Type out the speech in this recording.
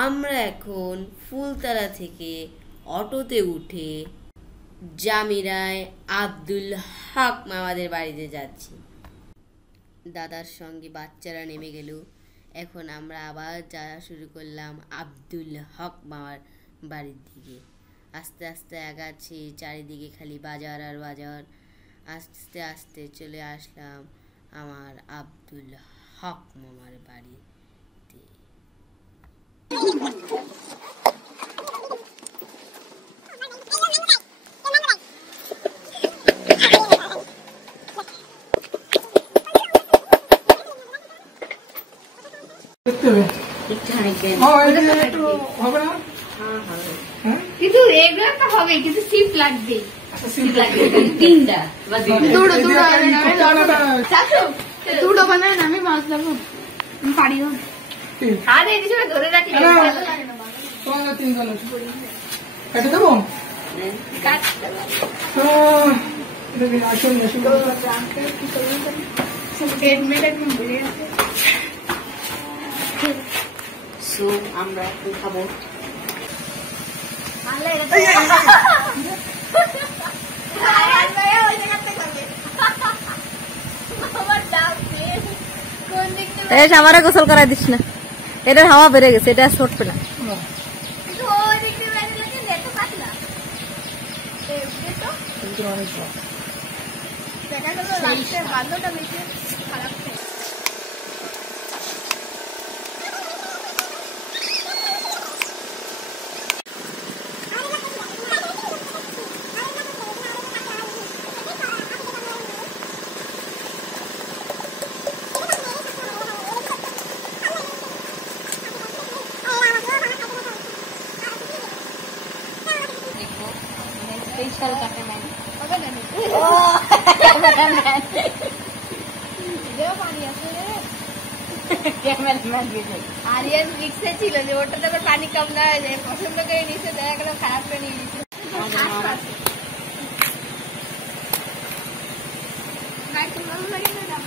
আমরা এখন ফুলতলা থেকে অটোতে উঠে জামিরায় আব্দুল হক মামাদের বাড়িতে যাচ্ছি। দাদার সঙ্গে বাচ্চারা নেমে গেল। এখন আমরা আবার যাওয়া শুরু করলাম আব্দুল হক মামার বাড়ির দিকে। আস্তে আস্তে আগাচ্ছি, চারিদিকে খালি বাজার আর বাজার। আস্তে আস্তে চলে আসলাম আমার আব্দুল হক মামার বাড়িতে। কিন্তু এগুলো একটা হবে, কিন্তু সিপ লাগবে। দুটো বানায় না, আমি মাছ দেবো পারি না। আরে এই হিসেবে ধরে রাখি আমরা এখন খাবো। আমারে গোসল করাই দিস না, এটার হাওয়া বেড়ে গেছে, এটা ছুটবে না। আরিয়ান রিক্সে ছিল যে ওটাতে আবার পানি কম না হয়ে যায়, পছন্দ করে নিচ্ছে, দেখা গেল খারাপ করে নিয়ে নিচ্ছে। ভালো লাগে না।